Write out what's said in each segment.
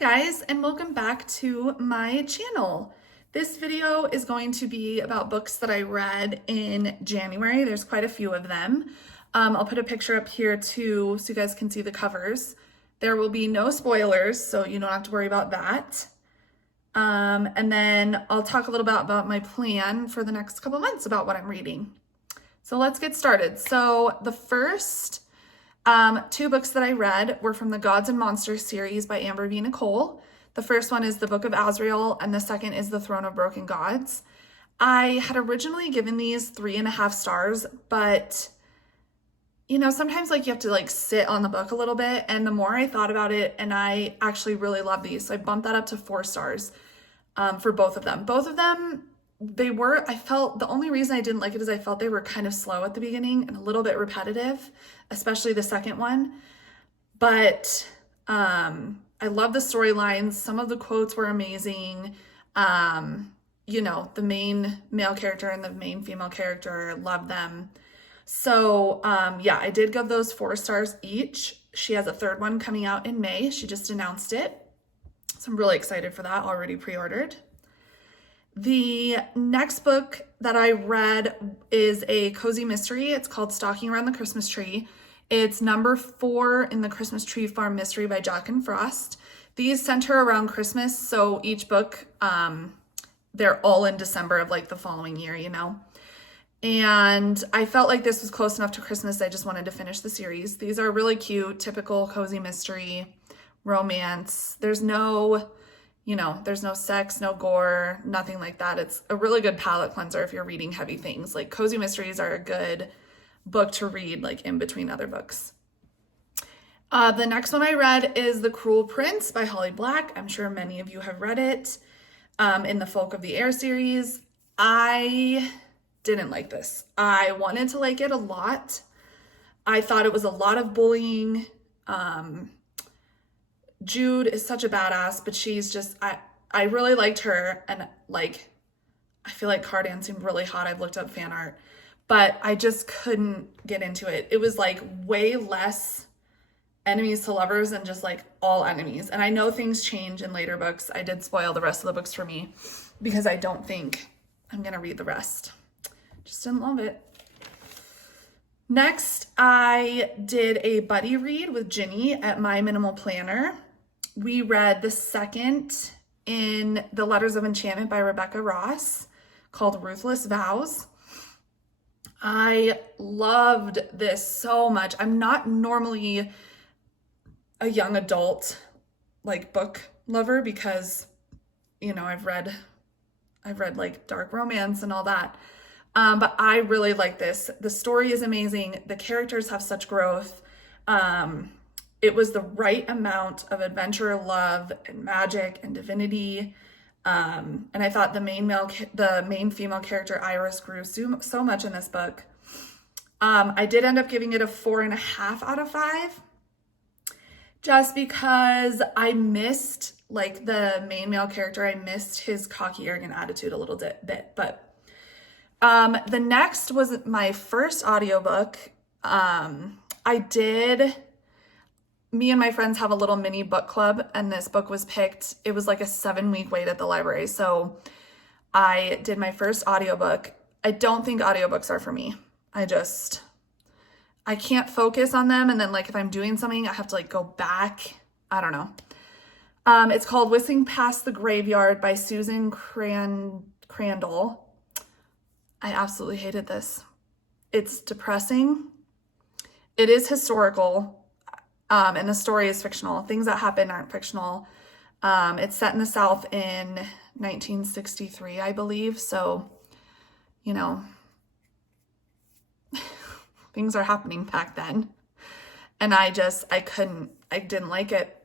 Hi guys, and welcome back to my channel. This video is going to be about books that I read in January. There's quite a few of them. I'll put a picture up here too so you guys can see the covers. There will be no spoilers, so you don't have to worry about that. And then I'll talk a little bit about my plan for the next couple months about what I'm reading. So let's get started. So the first two books that I read were from the Gods and Monsters series by Amber V. Nicole. The first one is The Book of Azrael, and the second is The Throne of Broken Gods. I had originally given these 3.5 stars, but you know, sometimes like you have to like sit on the book a little bit, and the more I thought about it, and I actually really love these, so I bumped that up to 4 stars for both of them. Both of them, I felt the only reason I didn't like it is I felt they were kind of slow at the beginning and a little bit repetitive, especially the second one. But I love the storylines. Some of the quotes were amazing. You know, the main male character and the main female character, love them. So yeah, I did give those 4 stars each. She has a third one coming out in May. She just announced it. So I'm really excited for that, already pre-ordered. The next book that I read is a cozy mystery. It's called Stalking Around the Christmas Tree. It's number 4 in the Christmas Tree Farm mystery by Jacqueline Frost. These center around Christmas, so each book, they're all in December of like the following year, you know? And I felt like this was close enough to Christmas. I just wanted to finish the series. These are really cute, typical cozy mystery, romance. There's no, you know, there's no sex, no gore, nothing like that. It's a really good palate cleanser if you're reading heavy things. Like cozy mysteries are a good book to read like in between other books. The next one I read is The Cruel Prince by Holly Black. I'm sure many of you have read it in the Folk of the Air series. I didn't like this. I wanted to like it a lot. I thought it was a lot of bullying. Jude is such a badass, but she's just, I really liked her, and like, I feel like Cardan seemed really hot. I've looked up fan art, but I just couldn't get into it. It was like way less enemies to lovers and just like all enemies. And I know things change in later books. I did spoil the rest of the books for me because I don't think I'm gonna read the rest. Just didn't love it. Next, I did a buddy read with Ginny at My Minimal Planner. We read the second in the Letters of Enchantment by Rebecca Ross called Ruthless Vows. I loved this so much. I'm not normally a young adult like book lover because, you know, I've read like dark romance and all that. But I really like this. The story is amazing. The characters have such growth. It was the right amount of adventure, love, and magic and divinity. And I thought the main female character, Iris, grew so much in this book. I did end up giving it a 4.5 out of 5, just because I missed like the main male character. I missed his cocky, arrogant attitude a little bit, but the next was my first audiobook. Me and my friends have a little mini book club, and this book was picked. It was like a 7-week wait at the library. So I did my first audiobook. I don't think audiobooks are for me. I can't focus on them. And then like if I'm doing something, I have to like go back. I don't know. It's called Whistling Past the Graveyard by Susan Crandall. I absolutely hated this. It's depressing. It is historical. And the story is fictional. Things that happen aren't fictional. It's set in the South in 1963, I believe. So, you know, things are happening back then. And I didn't like it.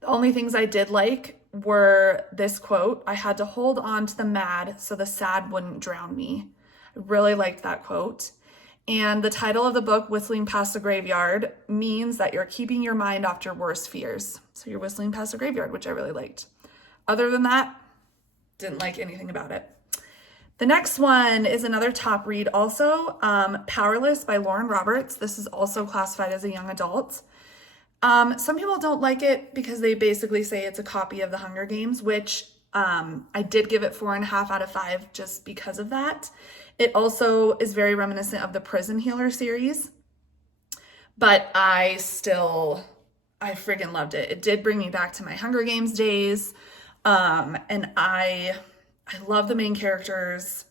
The only things I did like were this quote: "I had to hold on to the mad so the sad wouldn't drown me." I really liked that quote. And the title of the book, Whistling Past the Graveyard, means that you're keeping your mind off your worst fears. So you're whistling past the graveyard, which I really liked. Other than that, didn't like anything about it. The next one is another top read also, Powerless by Lauren Roberts. This is also classified as a young adult. Some people don't like it because they basically say it's a copy of the Hunger Games, which I did give it 4.5 out of 5 just because of that. It also is very reminiscent of the Prison Healer series, but I friggin' loved it. It did bring me back to my Hunger Games days. And I love the main characters.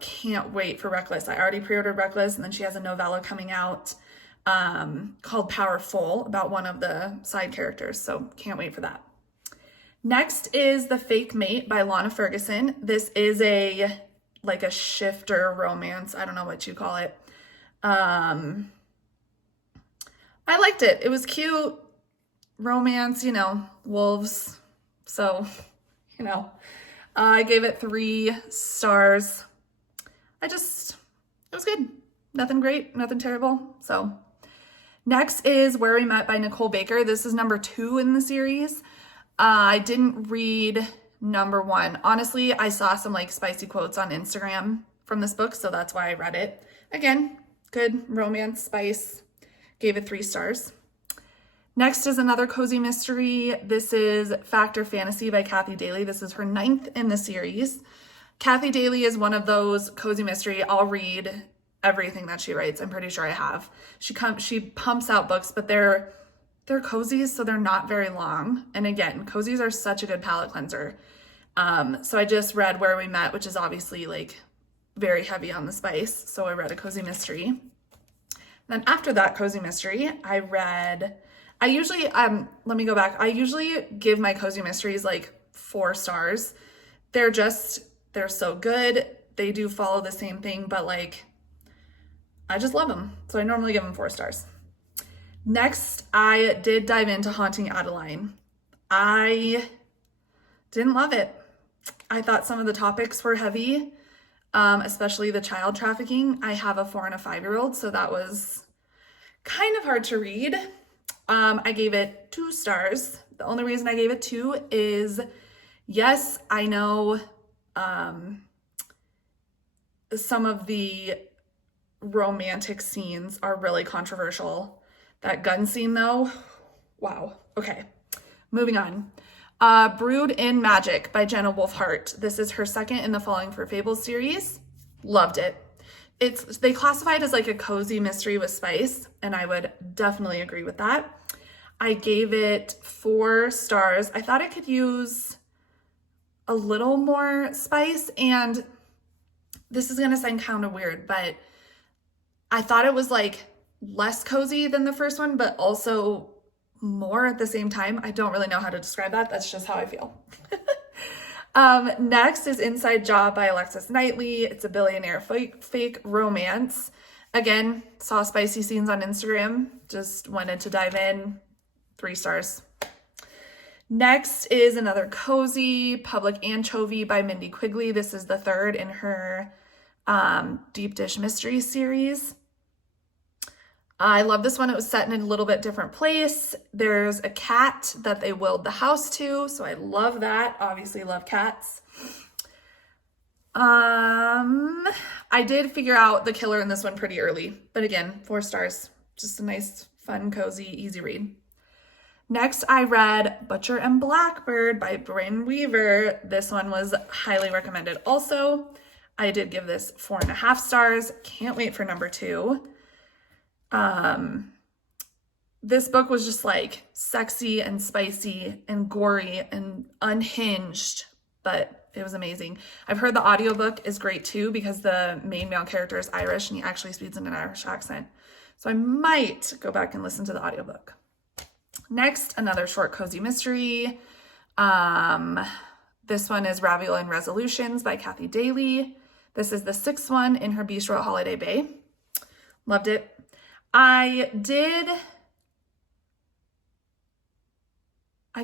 Can't wait for Reckless. I already pre-ordered Reckless, and then she has a novella coming out called Powerful about one of the side characters. So can't wait for that. Next is The Fake Mate by Lana Ferguson. This is like a shifter romance. I don't know what you call it. I liked it. It was cute. Romance, wolves. So, I gave it 3 stars. It was good. Nothing great, nothing terrible. So, next is Where We Met by Nicole Baker. This is number 2 in the series. I didn't read number 1. Honestly, I saw some spicy quotes on Instagram from this book, so that's why I read it. Again, good romance, spice. Gave it 3 stars. Next is another cozy mystery. This is Fact or Fantasy by Kathy Daly. This is her 9th in the series. Kathy Daly is one of those cozy mystery. I'll read everything that she writes. I'm pretty sure I have. She pumps out books, but they're cozies, so they're not very long. And again, cozies are such a good palate cleanser. So I just read Where We Met, which is obviously very heavy on the spice. So I read a cozy mystery. Then after that cozy mystery, I usually give my cozy mysteries 4 stars. They're so good. They do follow the same thing, but I just love them. So I normally give them 4 stars. Next, I did dive into Haunting Adeline. I didn't love it. I thought some of the topics were heavy, especially the child trafficking. I have a 4 and a 5-year-old, so that was kind of hard to read. I gave it 2 stars. The only reason I gave it 2 is, yes, I know some of the romantic scenes are really controversial. That gun scene though, wow. Okay, moving on. Brood in Magic by Jenna Wolfhart. This is her 2nd in the Falling for Fables series. Loved it. They classify it as a cozy mystery with spice, and I would definitely agree with that. I gave it 4 stars. I thought it could use a little more spice, and this is gonna sound kind of weird, but I thought it was less cozy than the first one, but also more at the same time. I don't really know how to describe that. That's just how I feel. Next is Inside Job by Alexis Knightley. It's a billionaire fake romance. Again, saw spicy scenes on Instagram. Just wanted to dive in. 3 stars. Next is another cozy, Public Anchovy by Mindy Quigley. This is the 3rd in her Deep Dish Mystery series. I love this one. It was set in a little bit different place. There's a cat that they willed the house to, so I love that. Obviously love cats. I did figure out the killer in this one pretty early, but again, 4 stars. Just a nice, fun, cozy, easy read. Next, I read Butcher and Blackbird by Brynne Weaver. This one was highly recommended also. I did give this 4.5 stars. Can't wait for number 2. This book was just sexy and spicy and gory and unhinged, but it was amazing. I've heard the audiobook is great too because the main male character is Irish and he actually speaks in an Irish accent. So I might go back and listen to the audiobook. Next, another short cozy mystery. This one is Ravioli and Resolutions by Kathy Daly. This is the 6th one in her Bistro at Holiday Bay. Loved it. I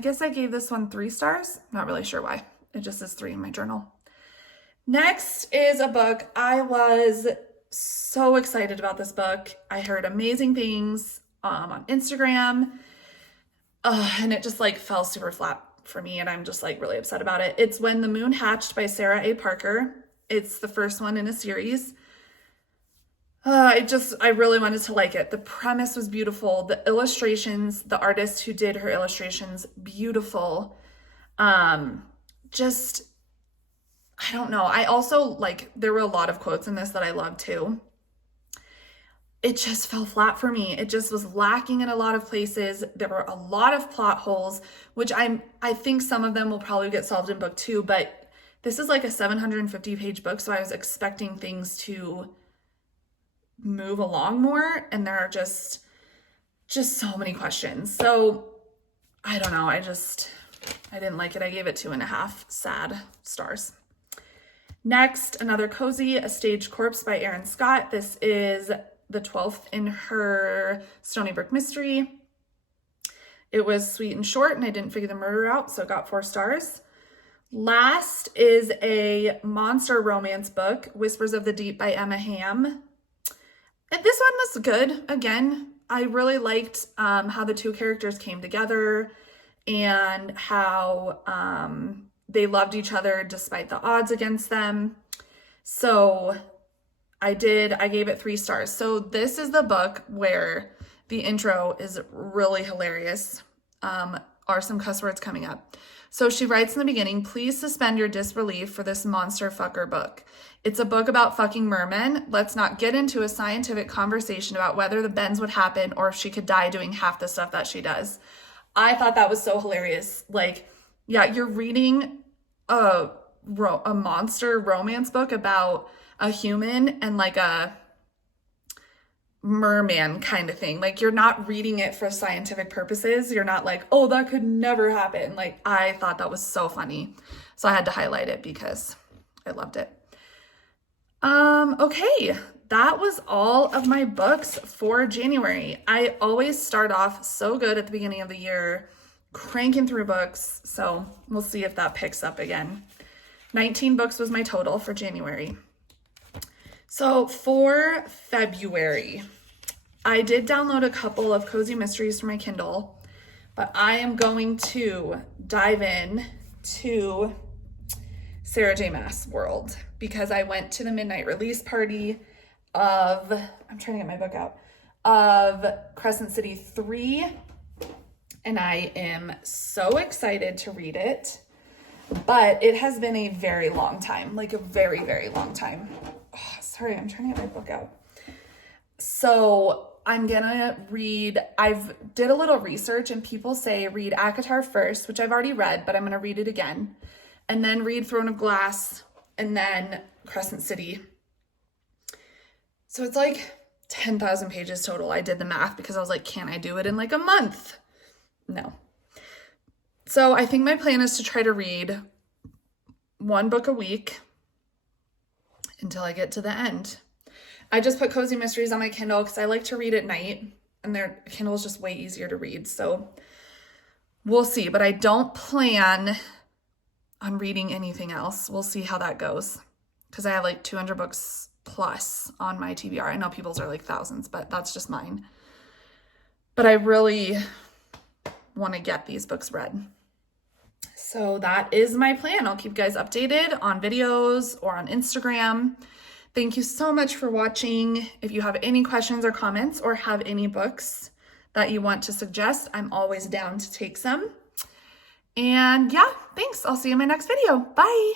guess I gave this one 3 stars. Not really sure why. It just says 3 in my journal. Next is a book. I was so excited about this book. I heard amazing things on Instagram. And it just fell super flat for me, and I'm just really upset about it. It's When the Moon Hatched by Sarah A. Parker. It's the 1st one in a series. I really wanted to like it. The premise was beautiful. The illustrations, the artist who did her illustrations, beautiful. Just, I don't know. I also like, there were a lot of quotes in this that I loved too. It just fell flat for me. It just was lacking in a lot of places. There were a lot of plot holes, which I think some of them will probably get solved in book 2, but this is like a 750-page book, so I was expecting things to move along more, and there are just so many questions. So I don't know. I didn't like it. I gave it 2.5 sad stars. Next, another cozy, A Staged Corpse by Erin Scott. This is the 12th in her Stony Brook mystery. It was sweet and short, and I didn't figure the murder out, so it got 4 stars. Last is a monster romance book, Whispers of the Deep by Emma Hamm. This one was good. Again, I really liked how the 2 characters came together and how they loved each other despite the odds against them. So I gave it 3 stars. So this is the book where the intro is really hilarious. Are some cuss words coming up. So she writes in the beginning, please suspend your disbelief for this monster fucker book. It's a book about fucking mermen. Let's not get into a scientific conversation about whether the bends would happen or if she could die doing half the stuff that she does. I thought that was so hilarious. Like, yeah, you're reading a monster romance book about a human and like a merman kind of thing. Like, you're not reading it for scientific purposes. You're not like, oh, that could never happen. Like, I thought that was so funny. So I had to highlight it because I loved it. Okay, that was all of my books for January. I always start off so good at the beginning of the year, cranking through books. So we'll see if that picks up again. 19 books was my total for January. So for February, I did download a couple of cozy mysteries for my Kindle, but I am going to dive in to Sarah J. Maas world because I went to the midnight release party of, I'm trying to get my book out, of Crescent City 3, and I am so excited to read it, but it has been a very long time, like a very, very long time. Oh, sorry, I'm trying to get my book out. So I'm gonna read, I've did a little research and people say read ACOTAR first, which I've already read, but I'm gonna read it again, and then read Throne of Glass, and then Crescent City. So it's like 10,000 pages total. I did the math because I was like, can I do it in like a month? No. So I think my plan is to try to read 1 book a week until I get to the end. I just put cozy mysteries on my Kindle because I like to read at night, and their Kindle is just way easier to read. So we'll see, but I don't plan on reading anything else. We'll see how that goes because I have like 200 books plus on my TBR. I know people's are like thousands, but that's just mine. But I really want to get these books read. So that is my plan. I'll keep you guys updated on videos or on Instagram. Thank you so much for watching. If you have any questions or comments or have any books that you want to suggest, I'm always down to take some. And yeah, thanks. I'll see you in my next video. Bye.